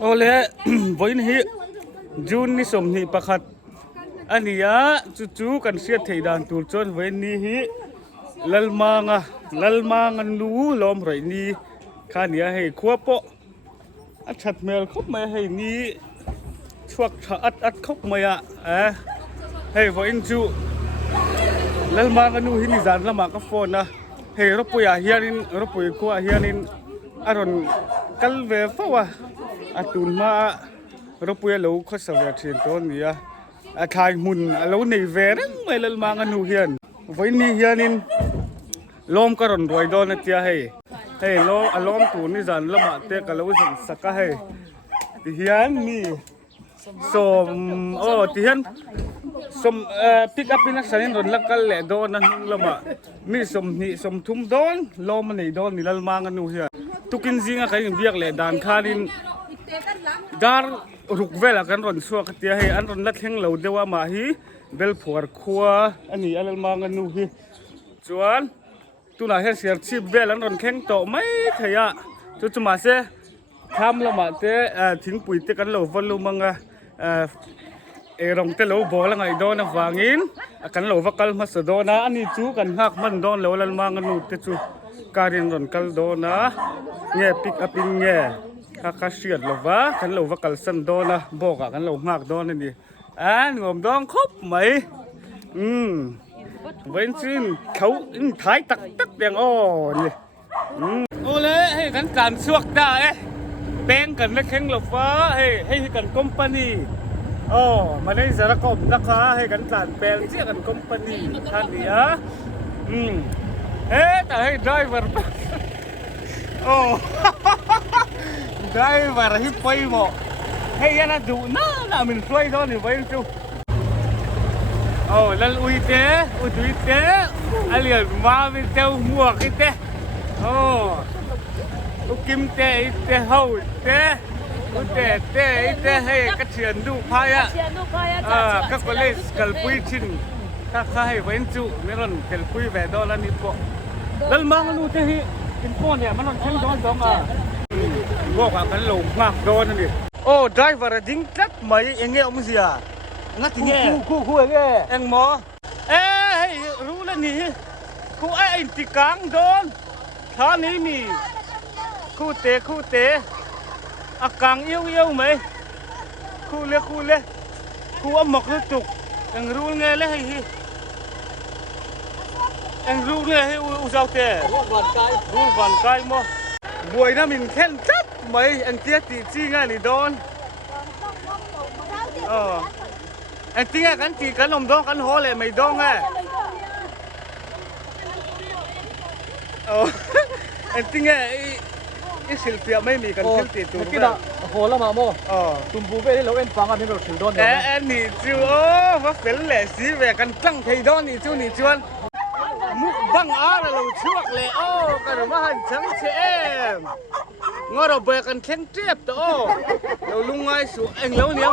โอเล่วันนี้จูนนี่สมนี่ประคัดอันนี้อะจู่ๆกันเสียที่ด่านตูจนวันนี้ลัลมังรู้ลมไรนี่ข้านี้ให้ขวบปะอัดชัดเมลคบมาให้นี่ช่วงอัดคบมาให้วันจู่ลัลมังรู้ที่นี่จานละมากกับโฟนนะให้รบปุยอาเฮียนินรบปุยขวอาเฮียนินอารมณ์กัลเวฟ้าวะอัตุนมารบปุยเราข้อสวัสดิ์ต้นนี้ทายมุนเราในเวรังไม่ลัลมังรู้เฮียนวันนี้เฮียนินล้อมกันรวยโดนที่ให้ล้อมตัวนี่จันละมาเตะกันแล้วสักก็ให้ที่เฮียนมีสมที่เฮียนสมพิกอัพเป็นนักสันนิษฐานละกันแหละโดนนั่นละมามีสมทุ่มโดนล้อมมันในโดนนี่ละมากันนู่นเฮียทุกินจริงอะใครยังเบียกเลยด่านข้านินการรุกเวลกันรอนชัวกันที่ให้อันรอนลัดแห่งเราเดียวมาฮีเบลผัวขัวอันนี้ละมากันนู่นฮีจวนตัวน่าเห็นเสียชีพเวลันรอนแข้งโตไม่เทียจุดมาเสทำละมาเตะทิ้งปุ๋ยเตะกันเราวันลุมังรองเตะเราบอลไงโดนนะฟังอินกันเราวักกัลมาสะโดนะอันนี้จูกันหักมันโดนเราลันมังกันนู่นเตะจูการินรอนกัลโดนะเงี้ยปิกอัพเงี้ยข้าเสียดเราวะกันเราวักกัลสันโดนะบอกกันเราหักโดนนี่งอมดองครบไหมเว้นซึ่งเขาถ่ายตักอย่างนี่โอ้เลยให้กันการสวกได้แป้งกันและแข่งหลบฟ้าให้กันคอมพานีมาในสารคมนะคะให้กันการแปลงเสียกันคอมพานีท่านนี้แต่ให้ไดรเวอร์ไดรเวอร์ฮิปไปหมดให้ยันดูน่ามันช่วยตอนนี้ไว้จูlalu uite, alian mami teu mua kita. Ukim te ite hau te, ute te ite hey kecian du paya. Kakoles kalpui chin, kakai wencu, meron kalpui vedolan ipo. Lalu mangan ute hi, impon ya, manon ken don Gua akan lo ngak don ni. Driver jingkat mai enge sia. Ngắt thì nghe khu nghe em mò rú lên nỉ khu anh thì cáng đón thà ní mì khu tế càng yêu mấy khu lê khu âm mọc liên tục anh rú nghe lấy hay anh rú nghe hay u sao tè rú vằn cay mò buổi na mình khen chắc mấy anh tiếc thì chi ngay thì đón anh tiếng cái chỉ cái lồng đông cái hố lại mày đông anh tiếng cái selfie mấy mày cần selfie tụi cái đó hố là mà mò tụm bù về lâu em phang anh rồi chịu đón em nị chịu mà phải lẻ xí về cần trăng thầy đón nị chuan múc băng á là lâu chuột lẻ cái đó mà hành trắng chị em ngồi đầu bè cần khen tiếp đó lâu lung ngay xuống anh lâu nhiều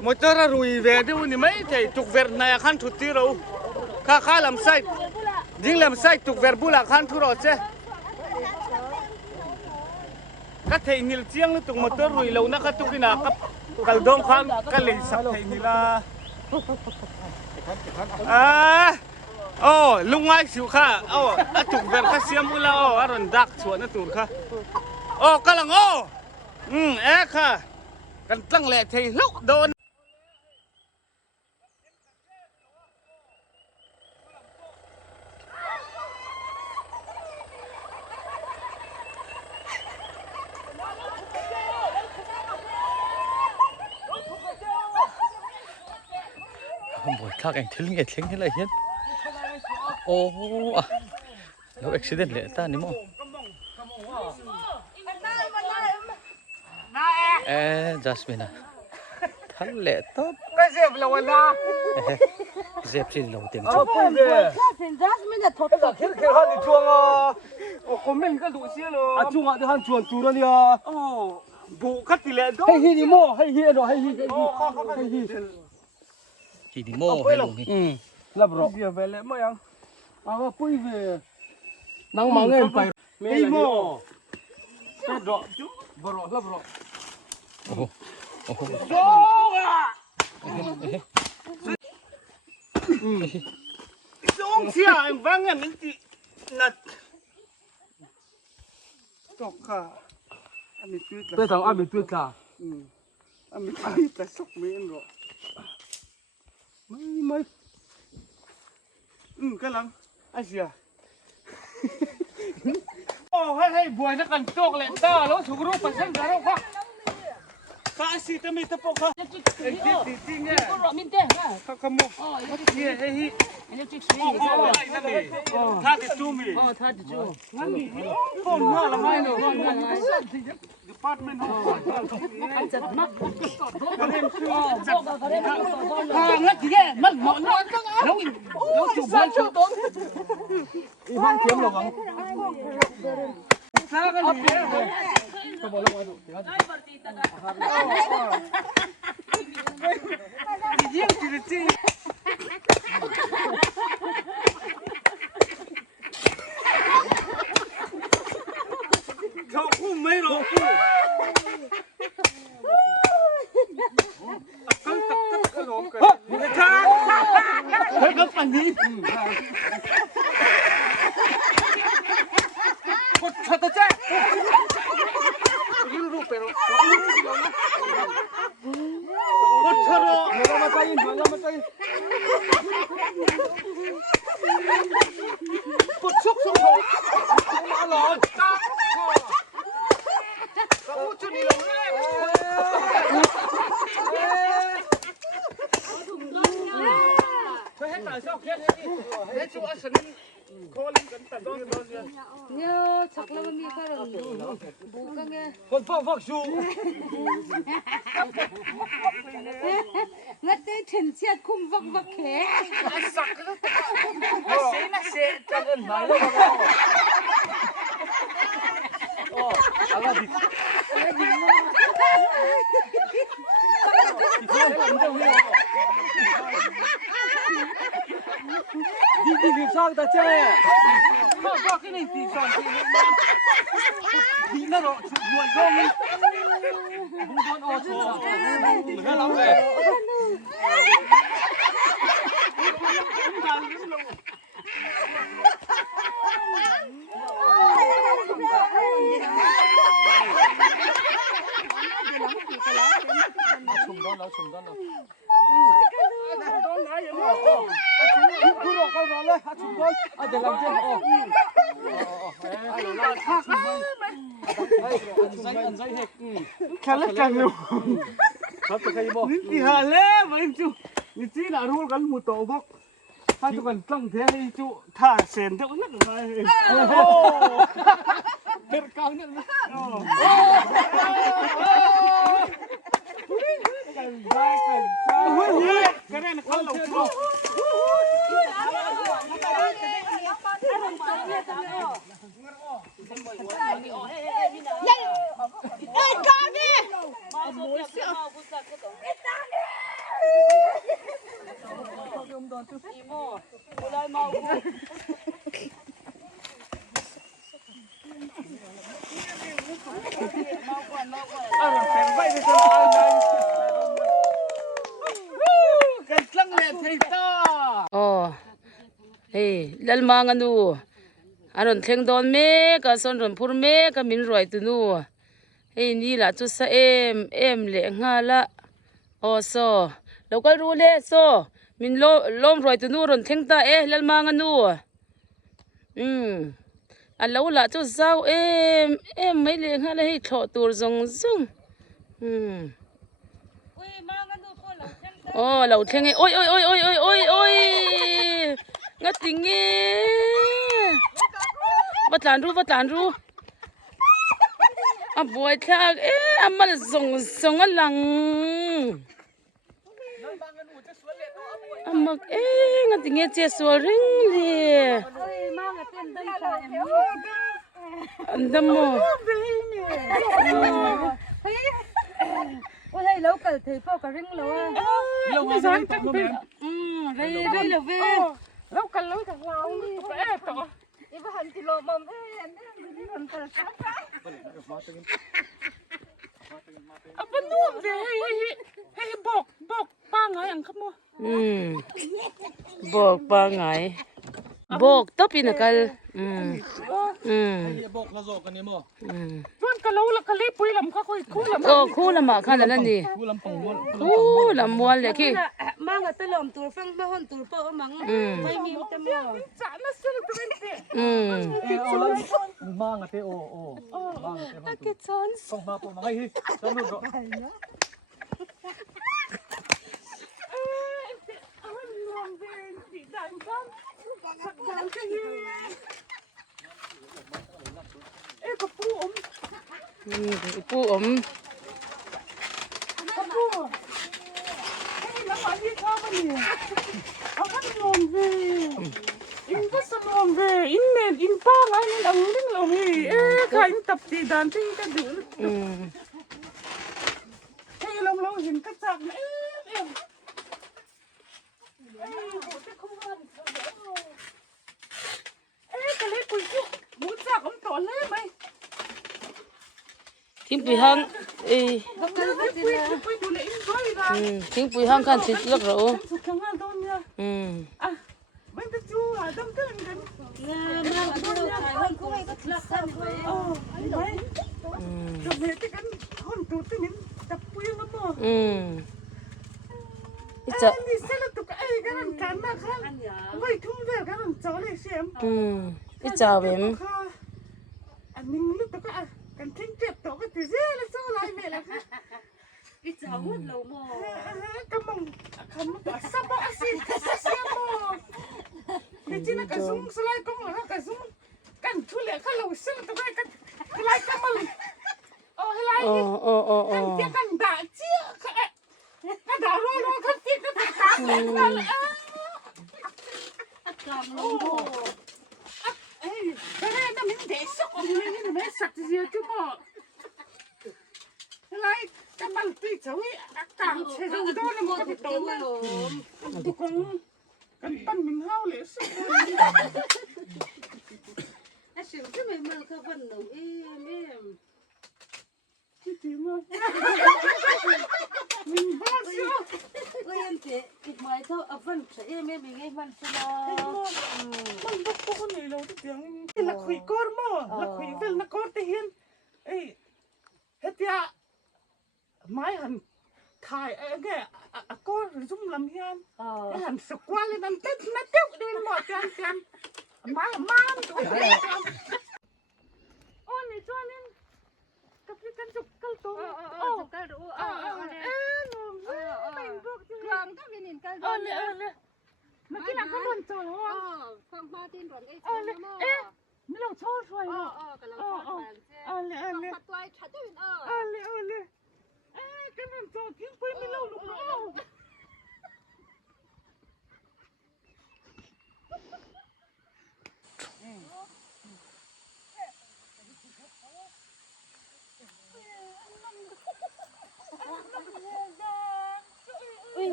motor rui về đi uống mấy thầy trục vẹt này khăn thụt tí rồi khá làm sai dính làm sai trục vẹt bu là khăn thụt rồi chứ các thầy nhiều chiang nó trục motor rui lâu nó các trục cái nào các đông khăn các lấy sắp thầy nhiều là lung ngay xíu kha trục vẹt khá xiêm u là aron dark chuột nó tụt kha cái lằng kha cần tăng lệ thầy lúc đôn buổi khác anh thấy thế này hiến lâu accident lệ ta nín mò Jasmine thật lệ tốt cái dẹp lâu na dẹp trên lâu tiền Jasmine là thật là khiến hắn đi chuông có mình cái đủ xía rồi chuông thì hắn chuông chú đó đi bộ cắt thì lệ đó hay hi đi mò hay hi rồi hay hi đi mò hay luôn là bro giờ về lệ mới ăn quay về nắng mắng em phải đi mò ดอกจุ๊บบรอแล้วบรอ โอ้โหโอ้โห โซ่ส่งเสียงบางอย่างนั่นจีนัดตกค่ะอันนี้ตื้อ เต้ทางอ้ามีตัวกา อันนี้ตื้อแต่สกไม่เอ็นหรอไม่กำลังไอ้เสียโอ้ให้บวยนักกันโจกเลยตาแล้วถูกรูปไปเส้นกันแล้วค่ะข้าสิจะมีตะปกค่ะไอ้ที่จริงเนี่ยข้าขโมยเนี่ยไอ้ที่โอ้ไอ้นั่นนี่ท่าติดจูมีงั้นนี่ก้อนเนื้อละไม่เนาะดีพาร์ตเมนต์จัดมากเรียนชื่องั้นที่แกมันเหมาะแล้วจูบจูบอีห้องเทียมหรอมั้งซ่ากันเนี่ยก็บอกแล้วว่าดูยิ่งจีจีเขาคู่ไม่หรอกกันตักกันหลงกันช้าเฮ้ยกันปันนี้กดชัดเจนรูปเป็นกดชัดเรามาใจเย็นเรามาใจเย็นกดชุกชุกมาหลอนจ้าเราชุดนี้เราช่วยให้ตาชอบแค่นี้ให้ช่วยฉันคนกันตัดต้นเนี่ยชักแล้วมันมีแค่เรื่องบุกกันไงคนฟักชูงั้นเต้ถึงเชียดคุมวักแขสักแล้วน่าเสียจังเงินไหนแล้วโอ้อะไรดิดีสร้างตาเจ้ข้าบอกที่นี่ตีสองทีนั่นหรอชุดมวยย่องนี่บุญโดนออโต้เหมือนเราเลยชุมด้านเราชุมด้านเราคุณรอเขารอเลยชุดบอลเดี๋ยวเราเจ้าโอ้ใจเฮกแค่เล็กกันอยู่ครับจะใครบอก นี่ฮะเล่ไม่จูนี่จีน่ารู้กันมุตโตบอกถ้าทุกคนตั้งเทให้จูท่าเซนเท่านั้นไงโอ้เด็กเก่าเนี่ยกันได้กันเฮ้ยกันได้นะคนเราจูoh hey lal manganu aron thleng don me ka son ron phur me ka min roi tu nu hey ni la chu sa em le nga la o so local rule so min lom roi tu nu ron thleng ta lal manganu alo la chu zau em mai le nga la hi thlo tur zong zong oh lâu theng ôi ôi ôi ôi ôi ôi ôi ngắt tiếng nghe bắt tàn ru à bồi thang mà zong zong á lằng mà ngắt tiếng nghe chia sủa ring đi anh đâm mồ đây lâu cả thấy bao cả rinh lâu à lâu mà sao tao không đây đây là về lâu cả lâu cả lâu đi phải to đi vào hành kilo mà เอาเป็นนุ่มสิให้บอกป้าไงอย่างขโมย บอกปาไงบอกตบอินกัลบอกละโซกันนี่มั้ง ส่วนกะโหลกะลิปุยลำก็ค่อยคู่ลำ โอ้คู่ละหมาขนาดนั้นดิ กูลำปงม้วน คู่ละมวนเลยขี้ มังก็ตะลมตัวฟังมาหอนตัวเป้ามังไม่มีตะมอ จ่าละสุดเป็นสิ มั่งอะเตโอมั่งอะเต กิจสัน ส่งมาปงมาให้สนุก ปูอม แล้ววันที่เข้ามาเนี่ยเอาพัดลมเวอินก็สลมเวอินเมดอินป้าไงอินดังดิ้งลมใครอินตับตีดานที่จะดื้อให้ลองเห็นกระจับกะเล็กปุยกุมูจักอมต่อเลยไหม ทิ้งปุยห้างก็กะเล็กปุยดูเลยอินด้วยนะ ทิ้งปุยห้างกันสิลักเรา สุดข้างหน้าตอนเนี่ยอ่ะไม่ต้องจูหาดำเดินกัน มังก็เราขายวันกูไม่ก็ลักษณะไป ไปจะเห็นกันคนตัวที่นี่จับปุยแล้วมั้ง อีจะ นี่เสร็จแล้วตุกไอ้กันกันนะคะไม่ทุ่มเดียวกันจอเลยเสียม อีจะเวม อันนี้ลูกตุกกันทิ้งเจ็บตัวก็ตีเสียแล้วสู้ไรไม่ละค่ะ อีจ้าหุ่นเราหมอก ำมังคำว่าสับอาศิเสียมนี่จีน่ะกันซุ่มสไลก็มากันซุ่มกันทุเรศข้าเราเสร็จตุกไอ้กันไล่กันมาเลยโอ้ไล่กันเจ้ากันด่าเจี๊ยกันด่ารัวกันตีกันตาแตกนั่นแหละ กำลังหมอก เอ้ยแต่เนี่ยน้ำมันเด็กสักคนนึงนี่ไม่สักทีเดียวจุ๊บอะไรจะมันตีเฉยต่างเชื่อดูด้วยนะมันก็ติดตัวเลยทุกคนกันปั้นมันเฮาเลยสักคน ไอ้สิ่งที่ไม่มาก็วันหนูคิดถึงมั้ยมันบ้าสิ ก็ยังเจ๊อีกไม่เท่าอัฟนใช่ไม่มีไงมันสนา มันบุกพวกนี้เราทุกอย่างละคุยก้อนมั้งละคุยเวลนักก้อนที่เห็นเอ้ยเฮ็ดยาไม้หันถ่ายเนี่ยก้อนซุ่มลำเฮียนหันสกวาเลยนั่นเต็มนะเต็มเดินหมดจังมาตัวโอ้นี่ตัวนึงกับพี่กันจุกกันตัวก็รู้หนุ่มไม่พวกที่ กลางก็วินินกัน เลยเมื่อกี้เราเขาโดนโจรวะ ฟังมาตินหลงไอ้ เลยนี่เราโชว์ช่วย กันเราชอบเลยปัดตัวชัดด้วยเลยกันโดนโจรทิ้งไปไม่เล่าลูกน้อง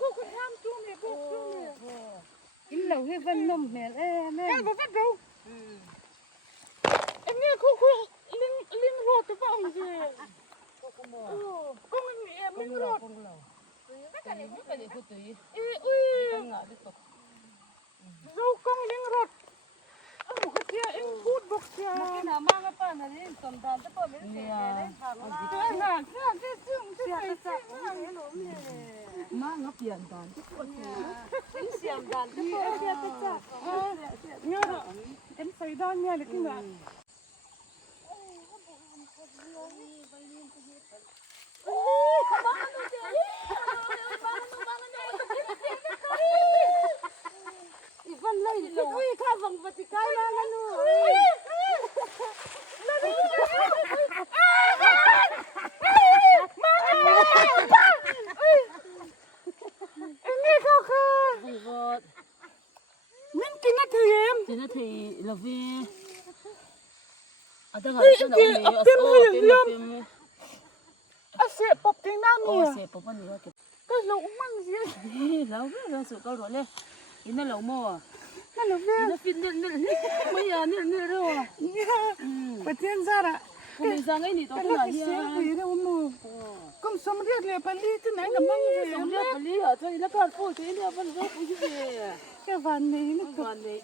กูทำจุ่มเนี่ยกินเหล้าให้ฟันนมแม่แม่ แกบอกว่าเราอันนี้กูลิงโรดจะฟังสิกูมันลิงโรดเรากงลิงโรดก็เสียเอ็งพูดบอกเสีย กินมาก็ป้าน่ะนี่สมดานตะป้อไม่เสียได้ทางมาน่ะที่ซึ่งที่ไหนสัก มางับเปลี่ยนดานทุกคนเสียงดานตะป้อเสียตะจัก เนี่ยเอ็มใส่ด้านเนี่ยเลยที่ไหนอีฟันเลยอุ้ยข้าฟังปฏิกายแล้วนะหนูนี่เขาคือมันกินนาทีเอ็ม ทีนาทีละวีอาจารย์ เสียปบจริงน้ำเนี่ย เสียปุ๊บวันนี้ก็ ก็หลงมั่งสิ แล้วเราสุดก็รอเลยอินนั่นเราโม่ นั่นแหละเว้ย นี่ฟินนี่ไม่ยานี่นี่เรื่อง เนี่ยประเทศซาระ คุณไม่สั่งไอ้นี่ต้อง แต่ ไห เรา น ไป เนี่ย เสียไปแล้วมึงก็สมเด็จเลยพลีที่ไหนกับมึงเลย สมเด็จพลีอ่ะเธอแล้วก็พูดถึงเนี่ยมันก็พูดอยู่เลย แค่วันนี้นี่ก็ วันนี้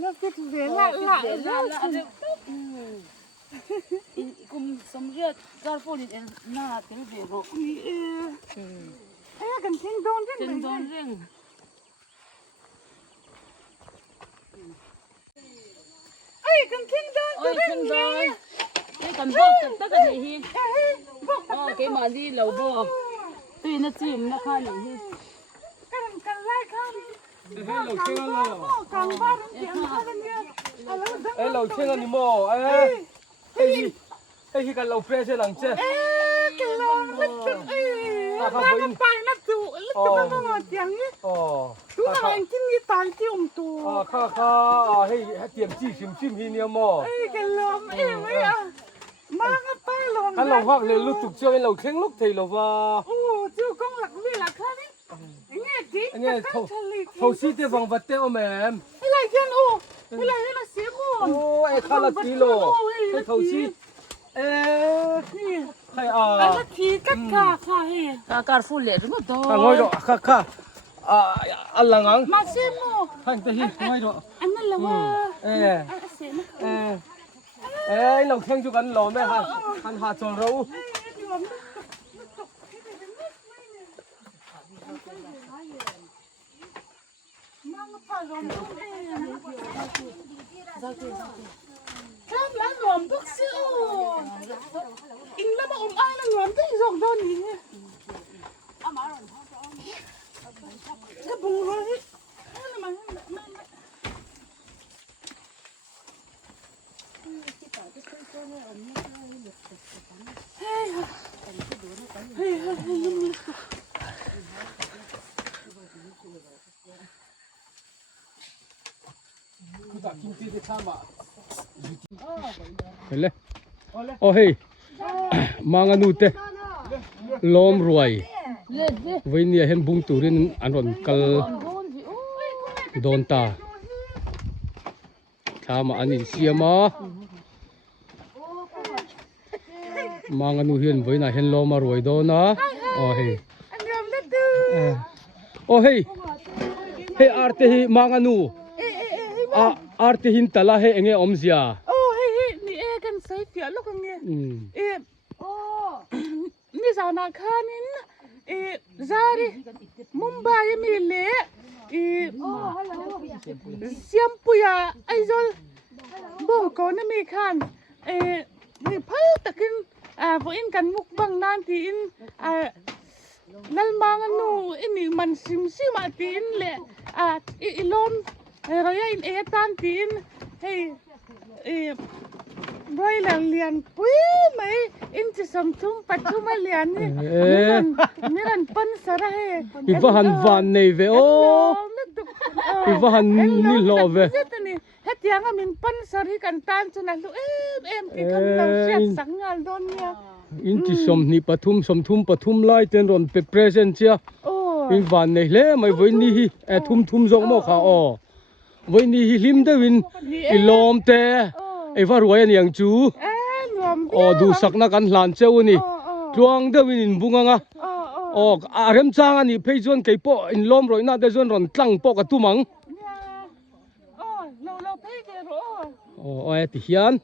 แล้วพิจเวลาละ กุมสมเด็จจารย์พูดอีกหน้าถึงเบียร์ นี่กันทิ้งโดนที่ ถึง ไหน โดนเรื่อง กันทิ้งโดน โอ้ยถึงโดนนี่กันบอกกันตั้งแต่ที่อ๋อแกมาดีเราบอกตีน่าจิ้มนะคะนี่ กันไล่ข้ามกลางบ้านเสียงกันเนี่ย 哎，老千啊，你莫哎，哎，个老飞些人啫， กันลองลึกบ้านไปนักจู่ลึกตัวมันเสียงเนี่ย 哦， ดูอะไรที่มีตายที่ตัว 啊，卡嘿，点子心去呢莫， กันลองไม่อ่ะมาก็ป้าลอง 俺老话你录读叫老千录提了哇， โอ้จู่กงหลักวิหลักค่ะนี่เนี่ยจี 哎呀，头西地方不得我们， อะไรกันโอ้อะไรกันเสียมูน 哦，哎，卡了几咯，哎头西，哎， นี่ 哎啊， อะไรทีกัดขาค่ะเฮ้ การฟูเล่หรือเปล่า 看我着，卡，啊，人昂， มาเสียมู 看这些，我着， อันนั้นแหละว่า 哎。 เสียนะ เราแข่งจุกันหล่อไหมฮะหันหาจนเรา ข้ามแล้วรวมทุกสิ่งอิงแล้วมาอ้ายแล้วรวมทุกสิ่งโดนนี่ก็บุ้งเลยเห็นเลยโอ้เฮ้ยมังอนุเตล้อมรวย เล่นสิ วันนี้เห็นบุงตูรินอันรอนกัล โดนสิโอ้ย โดนตาถามอันนี้เสียมามังอนุเห็นวันนี้เห็นล้อมรวยโดนนะโอ้เฮ้ย อันยอมได้ดู โอ้เฮ้ยเฮ้ยอาร์ติมังอนุอาร์ติหินตลาเฮ้เองอมเสีย โอ้เฮ้ยนี่กันใส่เปียลูกเนี่ยโอ้นี่สาวนาคานินซาริมุมไบมีเล่เซียมปุยาไอโซลบงโกนมีคันนี่พัลตะกินพวกอินกันมุกบังนานที่อินนั่นมังนูอินี่มันซิมมาที่อินเล่อิลอมเราอย่าอินตันที่อินเฮ้ร้อยเลียนปุ้ยไหมอินจะสมทุ่มปัจจุบันเลียนนี่นี่รันปันสระเฮ อีว่าหันวันในเวโออีว่าหันนี่หล่อเว เฮ็ดยังมินปันสระกันตานจนลูกที่คำเราเสียสังงานโดนเนี่ย อินที่สมนี่ปทุมปทุมไล่เต็นรอนไปเพรสเซนเซีย โอ้ อินวันในเล่ไม่วันนี้ทุ่มจงโมขาอ๋อวันนี้ลิมเดวินอีลอมเตไอ้ว่ารวยอันยังจู รวม อ๋อดูสักนักกันหลานเจ้านี่ดวงเดวินอินบุงงะอ๋ออาเรมจางอันนี้เพย์จวนไก่ปออินลอมรวยน่าได้จวนรอนตั้งปอกระตุ้มัง เราเพ่เกโร อ๋อไอ้ที่เฮียน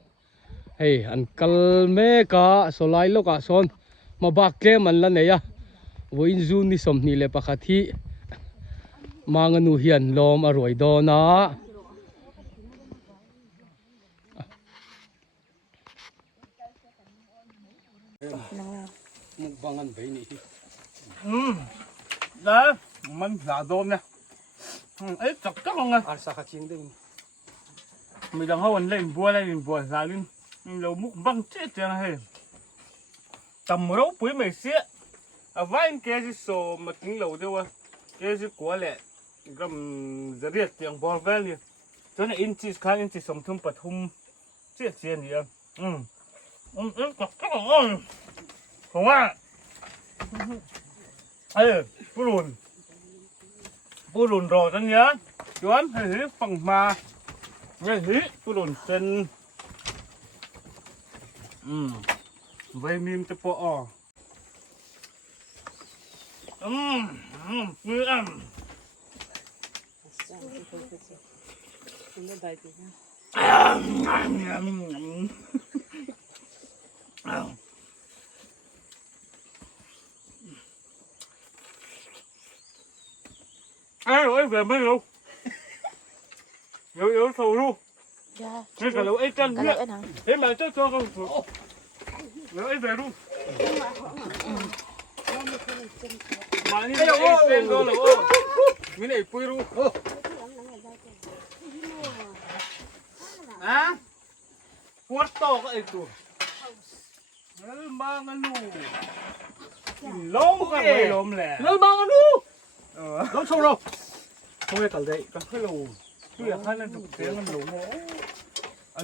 เฮ้ยอันกัลเมกาโซไลโลกาซอนมาบักเกมันละเนี่ยวินจูนี่สมนี่เลยปะคทีมังนูเฮียนลอมอร่อยดอนะมุกบังอันไปนี่ แล้วมันหนาโดนเนี่ยจักไง อาสักจริงได้ มีดังเขาวันเล่นบัวสาลินเรามุกบังเจ๊จังเฮ้ตำเราปุ๋ยไม่เสียว่าอินแกจะโซมาถึงเราเดียวแกจะกลัวแหละก็จะเรียกเตียงบอลเวลเนี่ยจนอินจิสข้างอินจิสมทุ่มปฐุมเจ๊เจียนเนี่ยจักผมว่าผู้รุนรอจังเนี้ย ย้อนให้ฝั่งมาให้ผู้หล่นเป็นใบมีมจะปอมือơi về mấy luôn yếu sầu luôn nên cả lâu ấy chân thế mà cho không lâu ấy về luôn mà như này tên đó là cái này quay luôn à quất to cái tụ mang cái lù lông cái lông lẻ lớn bao nhiêu lớn sâu đâu không nghe cả đấy cái lù tôiอยากให้นั่นถูกเสียงมันหลง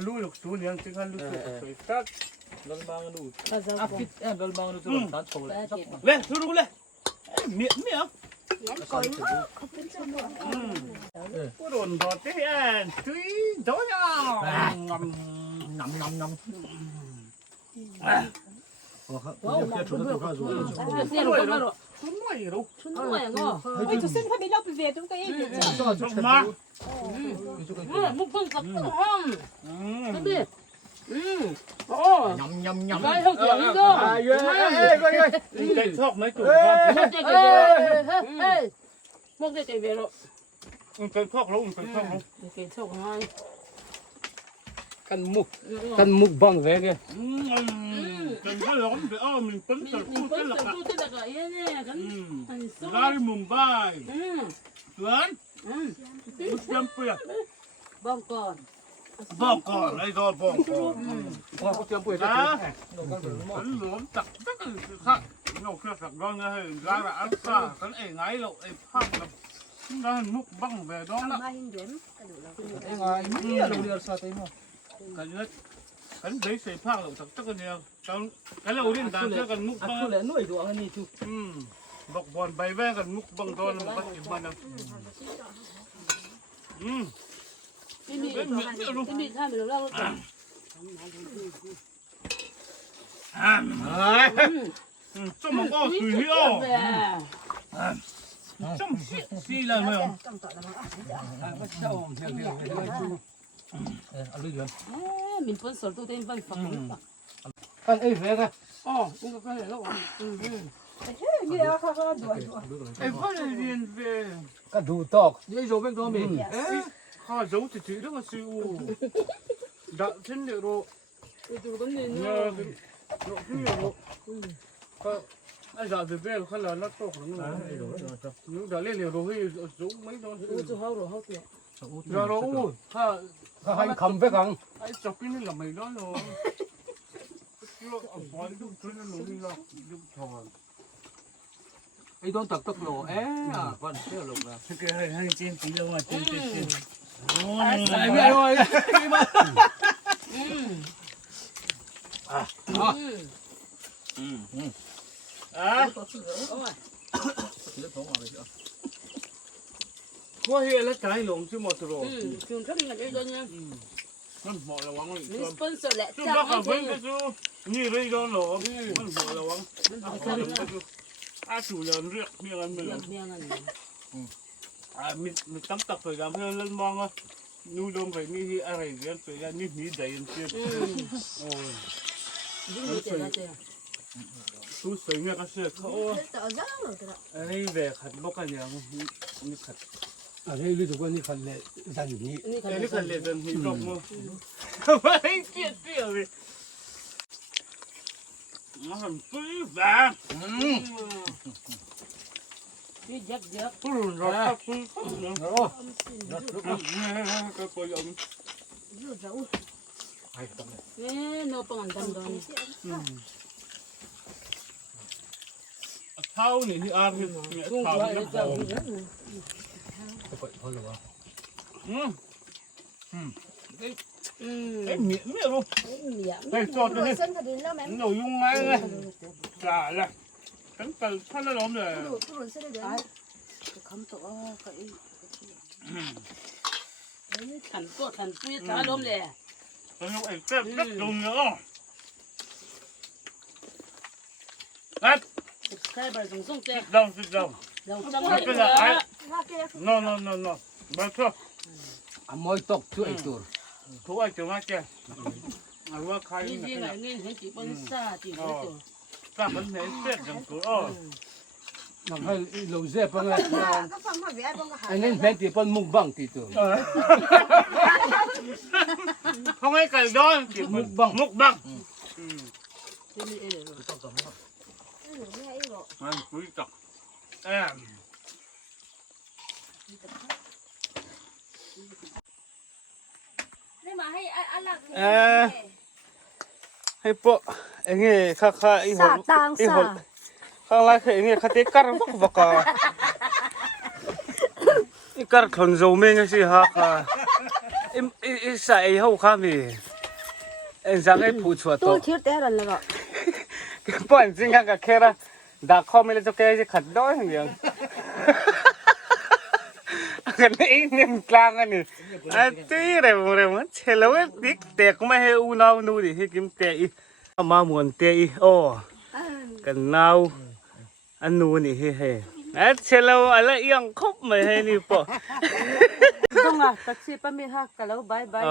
lui lục xuống liền chứ không lui xuống sát lớn bao nhiêu fit em lớn bao nhiêu tôi làm tán sâu lại lên xuống luôn lên miệng miệng có đồn bọt thế anh tuy đó nha ngầm ngầm 손모이 로 손모야 너. ой, то син хабі лопи вє, то кає. 엄마 목폰 잡고 근데 nhầm cái hậu tiểu à đó cái thóc mấy chục một cái về rồi cái thóc luôn cái thóc luôn cái thóc hai căn mục băng về kìa cái cái lắm để mình bấm mình bấm từ từ cái này cái gai Mumbai lớn một trăm bia bông còn bông còn đây rồi bông còn có tiền bưởi á vẫn lốm chặt tất cả khác nhiều khi thật đó nghe gai là ăn xa cái này ngay lộ ấy phát là nó hình múc băng về đó là Ma hin dem. em à em nghĩ là đồ sao thế mà cái nhất cái đấy sẽ phát lộ thật tất cả nhiều cái là urin đàn cho cái múc à băng tôi lại nuôi đồ anh đi chú bọc bòn bay ve cái múc băng đó là bắt chim ban cái bị than được đâu 좀 먹어 주요 좀 씨라며 ăn lưỡi dừa mình phân sầu tôi thêm vài phần ăn ấy về kìa cũng có cái đó Như là kha kha đuổi. em phải điền về cái đủ to dễ dầu bên đó mình kho dấu thì chỉ rất là siêu đã trên địa độ tôi có nên nhờ độ cái độ ai giờ về về khá là nó to lắm nhưng đã lên liều rồi dấu mấy đó tôi hao rồi hao tiền giờ rồi hay cầm với cầm ai chọc cái này là mày đó rồi chưa bỏ lúc trước nó lùi lo lúc thò ấy đó tật tật lộ à vẫn chưa lộ là cái hai trên tí đâu mà trên lại về rồi có hiện là cái lồng chứ một rồi trường rất là cái đó nhaมันหมอระวังเลย mình sponsor lại จุดบ้าขับเว้นก็จูนี่เลยโดนหรอมันหมอระวังchủ lớn riêng miệng ăn mình mình tắm tập phải làm theo lên mong á nu đông phải mi ai riêng phải là mi đầy ăn tiền tu sấy miệng cái sợi khô ấy về khát bốc cái nhà mi khát à đây lưu tục ni khăn lệ dần nhỉ cái khát lệ dần thì rộng mà vậy kia kia vậy nó hầm tươi vàng cái giấc giấc rồi các tươi rồi cái coi ông nó bằng đầm đó thao này thì ăn thì thao nó bò cái miệng miệng luôn đây cho tôi nhiều dung ngay này trả lại cắn cờ phát nó lốm rồi ขันก็ขันปุ้ยตาลมเลย สนุกไอ้เจ็บนักดุงเนาะนัด ใครไปส่งส่งแจก ดองสิดอง เราจัง ไม่ เล เป็นไร ย ไอ้ no no no no มาเถอะ อ่ะมอยตกช่วยตัว ทุกไอ้เจ้ามาแกเอาว่าใคร นี่ นี่ ที่ไหนเงินเห็นจีบนซาจีบตัว กลับมันเห็นเจ็บจังตัวอ๋อ น้องให้เราเจ็บปังเลย ก็ฟังมาเวียนต้องก็หา อันนี้เป็นที่ปนมุกบังที่ตัว ทำไมไก่ย้อนมุกบัง ที่นี่เอง มันคุยจักม ได้มาให้อันหลัก ให้พวกไอ้เงี้ยข้าอีหัวอีหัวข้างล่างไอ้เงี้ยข้าเตะการพวกพวกอีการขนโจมเองสิฮะค่ะอีใส่เขาข้ามีเอ็นสังไอ้ผู้ช่วยตัว คิดแต่ละก็ ป้อนจริงข้างกับแค่ละดักข้อไม่เลยจะแกจะขัดด้อยอย่างเดียวกันนี่นิ่มกลางอันนี้ไอ้ตีเร็วมันเชลล์ดิกเตะก็ไม่ให้อูนาวนูดิให้กิมเตะอีมาหมุนเตะอีโอ้กันนาวอันนูนี่เฮ้ไอ้เชลล์อะไรยังคบไม่ให้นี่ปะ ต้องอ่ะตัดสิปะมีฮักกันแล้วบายบาย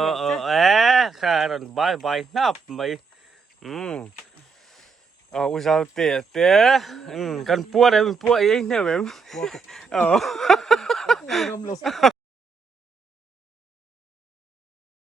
ค่ะรันบายบายนับไหมอุตส่าห์เตะกันปวดเลยมันปวดเองเนี่ยเว้ย